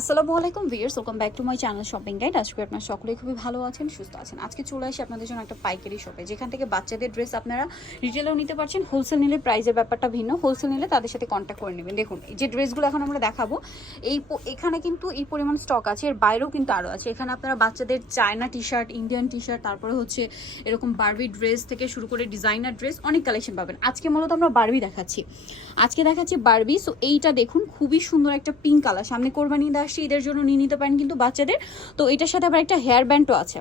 আসসালামু আলাইকুম viewers welcome back to my channel shopping guide. আজকে আপনারা সকলেই খুবই ভালো আছেন, সুস্থ আছেন। আজকে চলে আসি আপনাদের জন্য একটা পাইকারি শপে, যেখান থেকে বাচ্চাদের ড্রেস আপনারা রিটেলেও নিতে পারছেন হোলসেল নিলে প্রাইসের ব্যাপারটা ভিন্ন হোলসেল নিলে তাদের সাথে কন্ট্যাক্ট করে নেবেন। দেখুন, এই যে ড্রেসগুলো এখন আমরা দেখাবো, এই এখানে কিন্তু এই পরিমাণ স্টক আছে, এর বাইরেও কিন্তু আরও আছে। এখানে আপনারা বাচ্চাদের China T shirt Indian T shirt তারপরে হচ্ছে এরকম বার্বি ড্রেস থেকে শুরু করে ডিজাইনার ড্রেস অনেক কালেকশন পাবেন। আজকে মূলত আমরা বার্বি দেখাচ্ছি। আজকে দেখাচ্ছি বার্বি সো এইটা দেখুন, খুবই সুন্দর একটা পিঙ্ক কালার সামনে কোরবানি আসছে ঈদের জন্য নিয়ে নিতে পারেন কিন্তু বাচ্চাদের। তো এটার সাথে আবার একটা হেয়ার ব্যান্ডও আছে।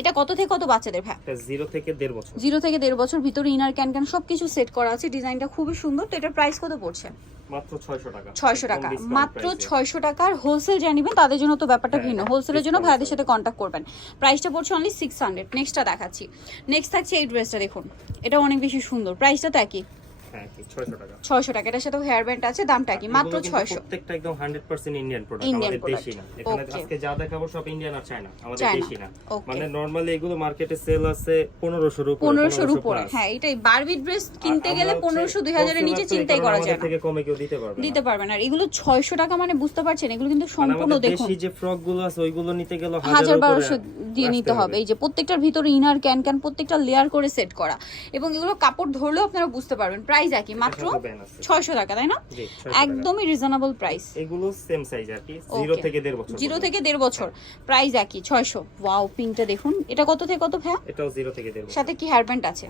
এটা কত থেকে কত বাচ্চাদের এটা জিরো থেকে দেড় বছর। জিরো থেকে দেড় বছর ভিতরে ইনার ক্যান ক্যান সবকিছু সেট করা আছে ডিজাইনটা খুবই সুন্দর। তো এটার প্রাইস কত পড়ছে? মাত্র ছয়শো টাকা। মাত্র price এ। ছয়শো টাকার হোলসেল জানিবেন তাদের জন্য তো ব্যাপারটা হ্যাঁ, ভিন্ন। হোলসেলের জন্য ভাইয়াদের সাথে কন্ট্যাক্ট করবেন। প্রাইসটা পড়ছে অনলি সিক্স হান্ড্রেড নেক্সটটা দেখাচ্ছি। নেক্সট থাকছে এই ড্রেসটা দেখুন। এটা অনেক বেশি সুন্দর। প্রাইসটা তো একই। হ্যাঁ কি ছয়শো টাকা। এটার সাথে হেয়ার ব্যান্ড আছে দামটা কি? মাত্র এগুলো কিন্তু ছয়শো। প্রত্যেকটা একদম হান্ড্রেড পার্সেন্ট ইন্ডিয়ান প্রোডাক্ট আমাদের দেশি না। এখানে আজকে যা দেখাবো সব ইন্ডিয়ান আর চায়না আমাদের দেশি না। মানে নরমালি এগুলো মার্কেটে সেল আছে পনেরোশোর উপরে পনেরোশোর উপরে। হ্যাঁ এটাই বারবি ড্রেস কিনতে গেলে হচ্ছে পনেরোশো দুই হাজারের নিচে চিন্তাই করা যায় না থেকে কমে কেউ দিতে পারবে না। দিতে পারবেন আর এগুলো ছয়শো টাকা মানে বুঝতে পারছেন? এগুলো কিন্তু সম্পূর্ণ দেখুন। দেশি যে ফ্রকগুলো আছে ওইগুলো নিতে গেলে হাজার উপরে বারোশো দিয়ে নিতে হবে। এই যে প্রত্যেকটার ভিতরে ইনার ক্যান ক্যান প্রত্যেকটা লেয়ার করে সেট করা। এবং এগুলো কাপড় ধরলেও আপনারা বুঝতে পারবেন। প্রাইস একই মাত্র এটার সাথে band আছে। ছয়শো টাকা তাই না? 600। একদমই রিজনেবল প্রাইস এগুলো সেম সাইজ আর কি 0 থেকে 1.5 বছর 0 থেকে 1.5 বছর প্রাইস একই ছয়শো। ওয়াও পিঙ্কটা দেখুন। এটা কত থেকে কত ভ্যা এটাও 0 থেকে দেড় বছর। সাথে কি হেয়ার ব্যান্ড আছে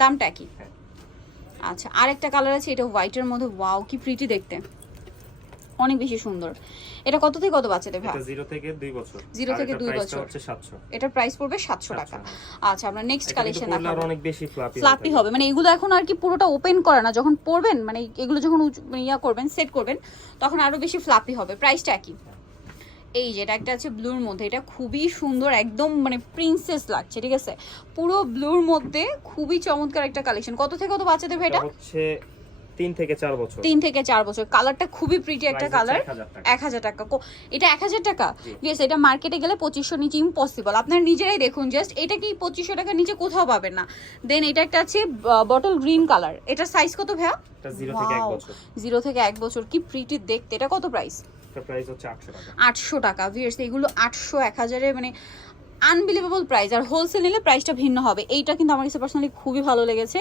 দামটা একই। হ্যাঁ। আচ্ছা আরেকটা কালার আছে এটা হোয়াইটের মধ্যে। ওয়াও কি প্রিটি দেখতে। অনেক বেশি সুন্দর। এটা কত থেকে কত বাচ্চাদের এটা জিরো থেকে দুই বছর। থেকে বছর। হচ্ছে এটার প্রাইস পড়বে সাতশো টাকা। আচ্ছা আমরা নেক্সট কালেকশন দেখাবো। অনেক বেশি ফ্লাপি ফ্লাপি হবে। মানে এগুলো এখন আর কি পুরোটা ওপেন করে না। যখন পরবেন মানে এগুলো যখন মানে ইয়া করবেন সেট করবেন তখন আরও বেশি ফ্লাপি হবে। প্রাইসটা একই। এই যে এটা একটা আছে ব্লুর মধ্যে। এটা খুবই সুন্দর একদম মানে প্রিন্সেস লাগছে ঠিক আছে? পুরো ব্লুর মধ্যে খুবই চমৎকার একটা কালেকশন কত থেকে কত বাচ্চাদের ভাই এটা? এটা হচ্ছে তিন থেকে চার বছর। তিন থেকে চার বছর। কালারটা খুবই প্রিটি একটা কালার হচ্ছে 1000 টাকা। এক হাজার টাকা। এটা এক হাজার টাকা। ইয়েস এটা মার্কেটে গেলে পঁচিশশো নিচে ইম্পসিবল আপনারা নিজেরাই দেখুন জাস্ট এটা কি পঁচিশশো টাকার নিচে কোথাও পাবেন না। দেন এটা একটা আছে বটল গ্রিন কালার এটার সাইজ কত ভাইয়া? জিরো থেকে এক বছর। কি প্রিটি দেখতে। এটা কত প্রাইস প্রাইস হচ্ছে আটশো টাকা। আটশো টাকা। ভিয়ার্স এগুলো আটশো এক হাজারে মানে আনবিলিভেবল প্রাইস আর হোলসেল নিলে প্রাইসটা ভিন্ন হবে। এইটা কিন্তু আমার কাছে পার্সোনালি খুবই ভালো লেগেছে।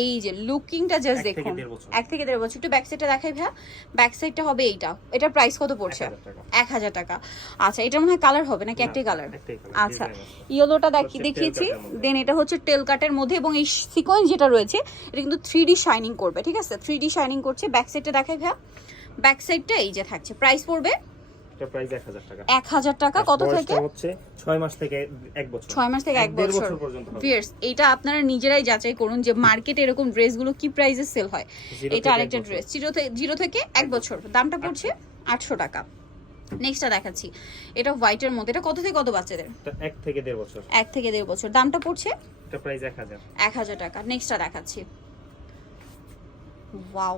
এই যে লুকিংটা জাস্ট দেখুন। এক থেকে দেড় বছর। একটু ব্যাক সাইডটা দেখাই ভাইয়া। ব্যাক সাইডটা হবে এইটা। এটার প্রাইস কত পড়ছে? 1000 টাকা। এক হাজার টাকা। আচ্ছা এটার মনে হয় কালার হবে নাকি একটাই কালার আচ্ছা ইয়েলোটা দেখি দেখিয়েছি। দেন এটা হচ্ছে টেল কাটের মধ্যে এবং এই সিকোয়েন্স যেটা রয়েছে এটা কিন্তু থ্রি ডি শাইনিং করবে ঠিক আছে? থ্রি ডি শাইনিং করছে। ব্যাক সাইডটা দেখাই ভাইয়া। ব্যাক সাইডটা এই যে থাকছে। প্রাইস পড়বে এটা প্রাইস এক হাজার টাকা। এক হাজার টাকা কত থেকে? হচ্ছে ছয় মাস থেকে এক বছর। ছয় মাস থেকে এক দেড় বছর। পর্যন্ত হবে। এটা আপনারা নিজেরাই যাচাই করুন যে মার্কেটে এরকম ড্রেসগুলো কি প্রাইসে সেল হয়। এটা আরেকটা ড্রেস জিরো থেকে জিরো থেকে এক বছর। দামটা পড়ছে আটশো টাকা। নেক্সটটা দেখাচ্ছি। এটা হোয়াইটের মধ্যে। এটা কত থেকে কত বাচ্চাদের? এক থেকে দেড় বছর। এক থেকে দেড় বছর। দামটা পড়ছে এটা প্রাইস এক হাজার। এক হাজার টাকা। নেক্সটটা দেখাচ্ছি। ওয়াও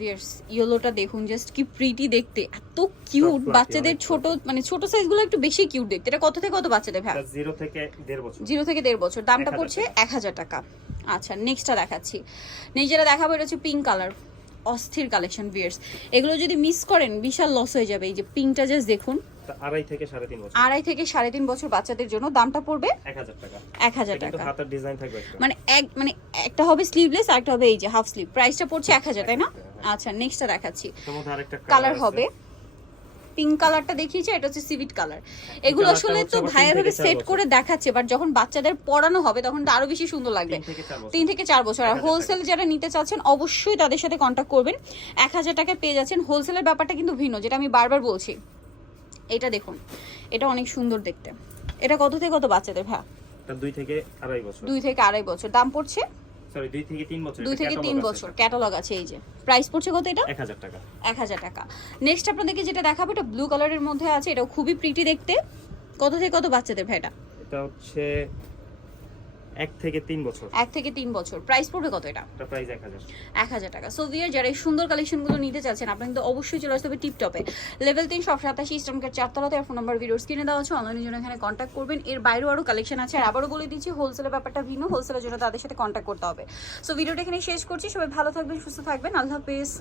ভিয়ার্স ইয়েলোটা দেখুন জাস্ট কি প্রিটি দেখতে এত কিউট বাচ্চাদের ছোট মানে ছোট সাইজগুলো একটু বেশি কিউট দেখতে। এটা কত থেকে কত বাচ্চাদের ভাই? জিরো থেকে দেড় বছর। জিরো থেকে দেড় বছর। দামটা পড়ছে এক হাজার টাকা। আচ্ছা নেক্সটটা দেখাচ্ছি। নিজেরা দেখাবো এটা হচ্ছে পিঙ্ক কালার অস্থির কালেকশন বিয়ার্স এগুলো যদি মিস করেন বিশাল লস হয়ে যাবে। এই যে পিঙ্কটা জাস্ট দেখুন। আড়াই থেকে সাড়ে তিন বছর। আড়াই থেকে সাড়ে তিন বছর বাচ্চাদের জন্য দামটা পড়বে এক হাজার টাকা। এক হাজার টাকা। হাতের ডিজাইন থাকবে মানে এক মানে একটা হবে স্লিভলেস আর একটা হবে এই যে হাফ স্লিভ প্রাইসটা পড়ছে এক হাজার তাই না? আচ্ছা নেক্সটটা দেখাচ্ছি। কালার হবে। পিঙ্ক কালারটা দেখিয়েছে এটা হচ্ছে সিভিট কালার এগুলো আসলে তো ভাইয়া ভাবে সেট করে দেখাচ্ছে বাট যখন বাচ্চাদের পড়ানো হবে তখন তো আরও বেশি সুন্দর লাগবে। তিন থেকে চার বছর। আর হোলসেল যারা নিতে চাচ্ছেন অবশ্যই তাদের সাথে কন্ট্যাক্ট করবেন। এক হাজার টাকায় পেয়ে যাচ্ছেন। হোলসেলের ব্যাপারটা কিন্তু ভিন্ন যেটা আমি বারবার বলছি। এটা দেখুন এটা অনেক সুন্দর দেখতে। এটা কত থেকে কত বাচ্চাদের এটা দুই থেকে আড়াই বছর। দুই থেকে আড়াই বছর। দাম পড়ছে? সরি দুই থেকে তিন বছর থেকে ক্যাটালগ আছে। এই যে। প্রাইস পড়ছে কত এটা? এক হাজার টাকা। নেক্সট আপনাদেরকে যেটা দেখাবো এটা ব্লু কালারের মধ্যে আছে এটা খুবই প্রিটি দেখতে। কত থেকে কত বাচ্চাদের ভাই এটা? এটা হচ্ছে এক থেকে তিন বছর। এক থেকে তিন বছর। প্রাইস পড়বে কত এটা? প্রাইস এক হাজার। এক হাজার টাকা। সো ভিয়ার যারা এই সুন্দর কালেকশনগুলো নিতে চাচ্ছেন আপনার কিন্তু অবশ্যই চলে আসতে হবে টিপটপে লেভেল তিন সব সাতাশি ইস্টামকের চারতলাতে ফোন নাম্বার ভিডিওস কিনে দেওয়া আছে। অনলাইনের জন্য এখানে কন্ট্যাক্ট করবেন। এর বাইরেও আরও কালেকশন আছে। আর আবারও বলে দিচ্ছি হোলসেলের ব্যাপারটা ভিন্ন। হোলসেলের জন্য তাদের সাথে কন্ট্যাক্ট করতে হবে। সো ভিডিওটা এখানে শেষ করছি। সবাই ভালো থাকবেন সুস্থ থাকবেন। আল্লাহ হাফেজ।